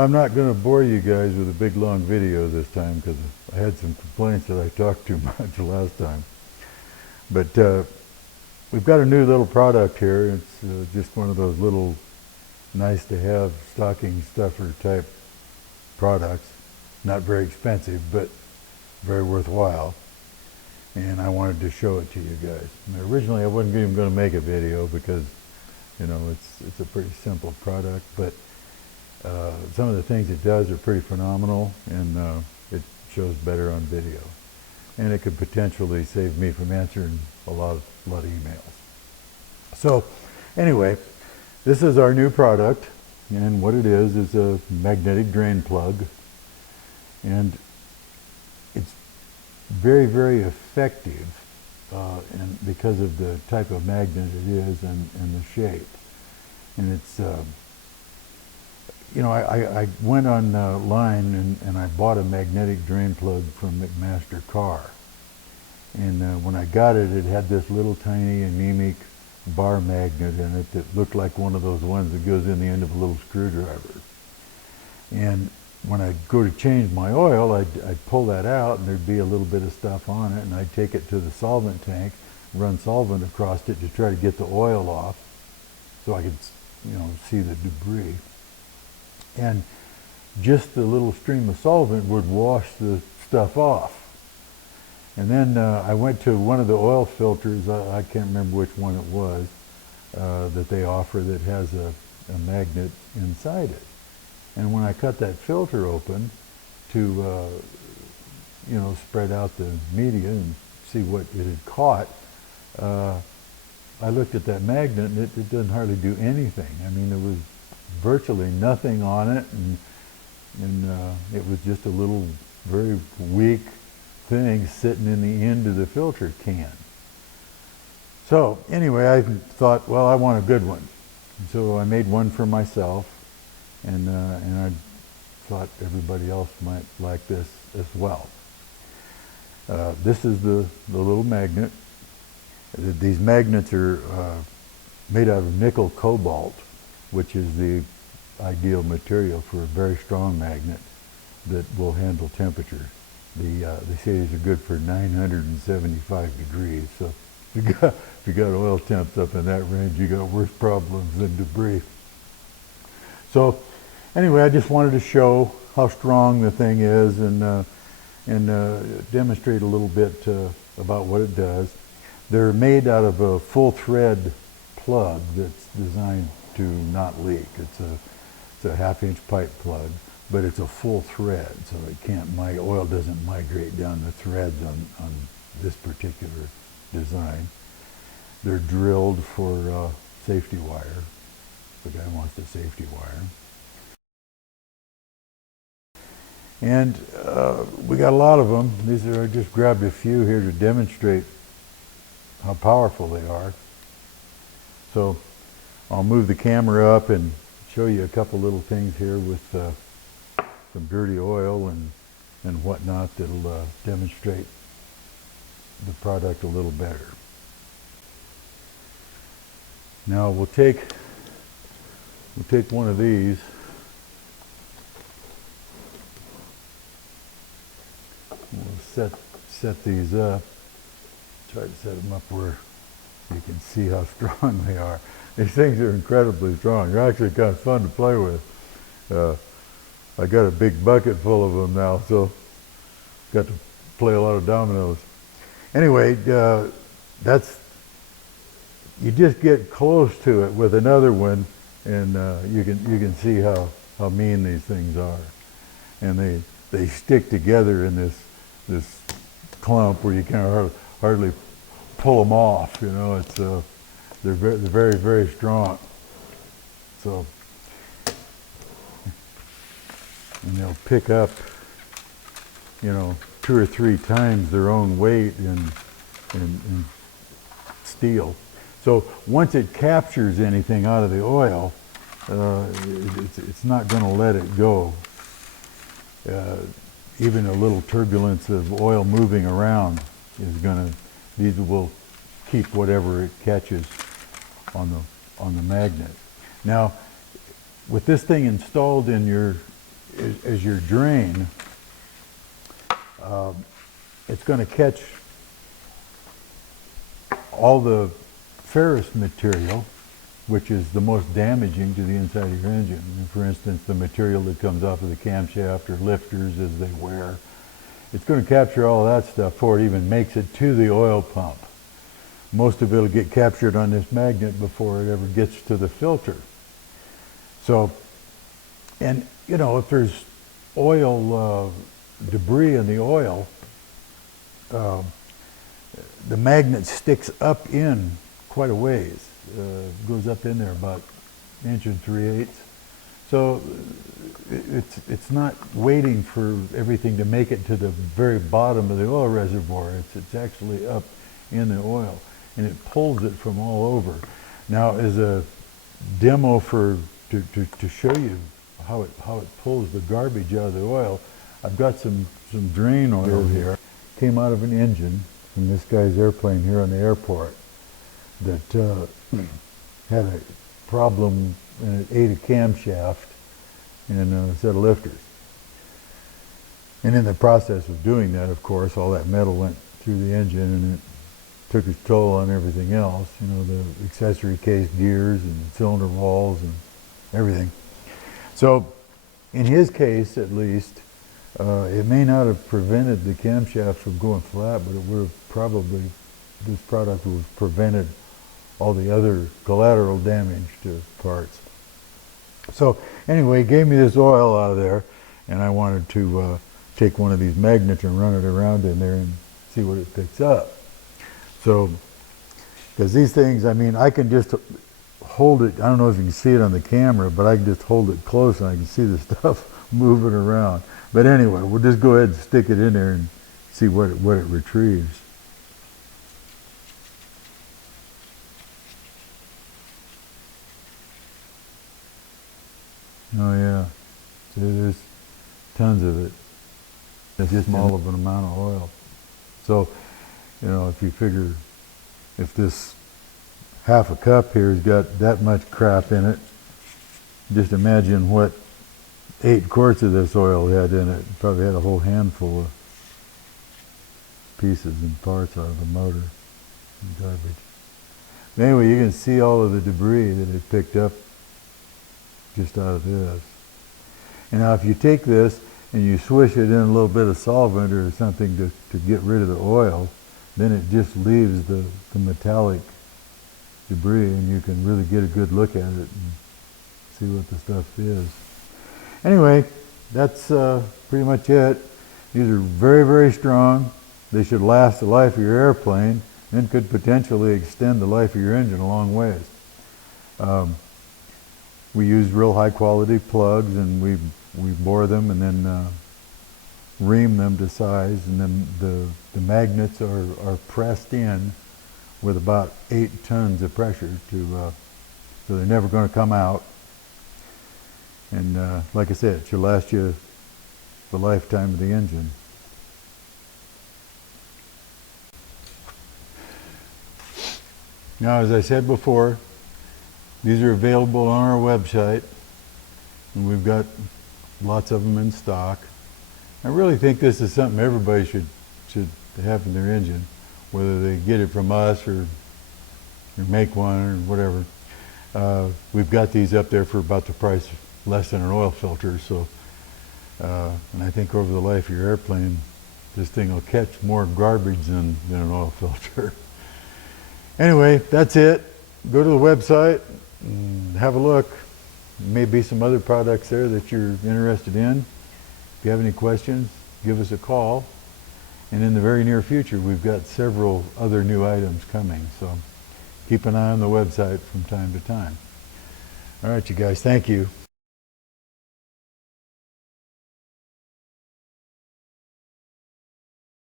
I'm not going to bore you guys with a big long video this time because I had some complaints that I talked too much last time. But we've got a new little product here. It's just one of those little nice to have stocking stuffer type products. Not very expensive, but very worthwhile. And I wanted to show it to you guys. And originally I wasn't even going to make a video because, you know, it's a pretty simple product, but some of the things it does are pretty phenomenal, and it shows better on video. And it could potentially save me from answering a lot of emails. So anyway, this is our new product, and what it is a magnetic drain plug. And it's very, very effective and because of the type of magnet it is and the shape. And it's you know, I went online and I bought a magnetic drain plug from McMaster Carr. And when I got it, it had this little tiny anemic bar magnet in it that looked like one of those ones that goes in the end of a little screwdriver. And when I'd go to change my oil, I'd pull that out and there'd be a little bit of stuff on it, and I'd take it to the solvent tank, run solvent across it to try to get the oil off so I could, you know, see the debris. And just the little stream of solvent would wash the stuff off. And then I went to one of the oil filters, I can't remember which one it was, that they offer that has a magnet inside it. And when I cut that filter open to, you know, spread out the media and see what it had caught, I looked at that magnet and it doesn't hardly do anything. I mean, there was virtually nothing on it, and it was just a little very weak thing sitting in the end of the filter can. So anyway, I thought, well, I want a good one. And so I made one for myself, and I thought everybody else might like this as well. This is the little magnet. These magnets are made out of nickel cobalt, which is the ideal material for a very strong magnet that will handle temperature. They say these are good for 975 degrees. So if you got oil temps up in that range, you got worse problems than debris. So anyway, I just wanted to show how strong the thing is and demonstrate a little bit about what it does. They're made out of a full thread plug that's designed to not leak. It's a half-inch pipe plug, but it's a full thread, so my oil doesn't migrate down the threads on this particular design. They're drilled for safety wire. The guy wants the safety wire. And we got a lot of them. I just grabbed a few here to demonstrate how powerful they are. So I'll move the camera up and show you a couple little things here with some dirty oil and whatnot that'll demonstrate the product a little better. Now we'll take one of these. We'll set these up. Try to set them up where you can see how strong they are. These things are incredibly strong. They're actually kind of fun to play with. I got a big bucket full of them now, so got to play a lot of dominoes. Anyway, you just get close to it with another one, and you can see how mean these things are, and they stick together in this clump where you can hardly pull them off. You know, they're very, very strong. So, and they'll pick up, you know, 2 or 3 times their own weight in steel. So once it captures anything out of the oil, it's not going to let it go. Even a little turbulence of oil moving around these will keep whatever it catches on the magnet. Now, with this thing installed in your as your drain, it's going to catch all the ferrous material, which is the most damaging to the inside of your engine. For instance, the material that comes off of the camshaft or lifters as they wear, it's going to capture all of that stuff before it even makes it to the oil pump. Most of it will get captured on this magnet before it ever gets to the filter. So, and you know, if there's oil debris in the oil, the magnet sticks up in quite a ways. Goes up in there about 1 3/8. So it's not waiting for everything to make it to the very bottom of the oil reservoir. It's actually up in the oil, and it pulls it from all over. Now, as a demo to show you how it pulls the garbage out of the oil, I've got some drain oil here. Came out of an engine from this guy's airplane here on the airport that had a problem, and it ate a camshaft and a set of lifters. And in the process of doing that, of course, all that metal went through the engine, and it took its toll on everything else, you know, the accessory case gears and cylinder walls and everything. So in his case, at least, it may not have prevented the camshaft from going flat, but it would have probably, this product would have prevented all the other collateral damage to parts. So anyway, he gave me this oil out of there, and I wanted to take one of these magnets and run it around in there and see what it picks up. So, because these things, I mean, I can just hold it, I don't know if you can see it on the camera, but I can just hold it close and I can see the stuff moving around. But anyway, we'll just go ahead and stick it in there and see what it retrieves. Oh yeah, so there's tons of it. It's just small of an amount of oil. So, you know, if you figure if this half a cup here has got that much crap in it, just imagine what 8 quarts of this oil had in it. Probably had a whole handful of pieces and parts out of the motor and garbage. But anyway, you can see all of the debris that it picked up just out of this. And now if you take this and you swish it in a little bit of solvent or something to get rid of the oil, then it just leaves the metallic debris, and you can really get a good look at it and see what the stuff is. Anyway, that's pretty much it. These are very, very strong. They should last the life of your airplane and could potentially extend the life of your engine a long ways. We use real high quality plugs, and we bore them and then ream them to size, and then the magnets are pressed in with about 8 tons of pressure so they're never going to come out. And like I said, it should last you the lifetime of the engine. Now, as I said before, these are available on our website, and we've got lots of them in stock. I really think this is something everybody should have in their engine, whether they get it from us or make one or whatever. We've got these up there for about the price less than an oil filter, so and I think over the life of your airplane, this thing will catch more garbage than an oil filter. Anyway, that's it. Go to the website and have a look. There may be some other products there that you're interested in. If you have any questions, give us a call. And in the very near future, we've got several other new items coming, so keep an eye on the website from time to time. All right, you guys, thank you.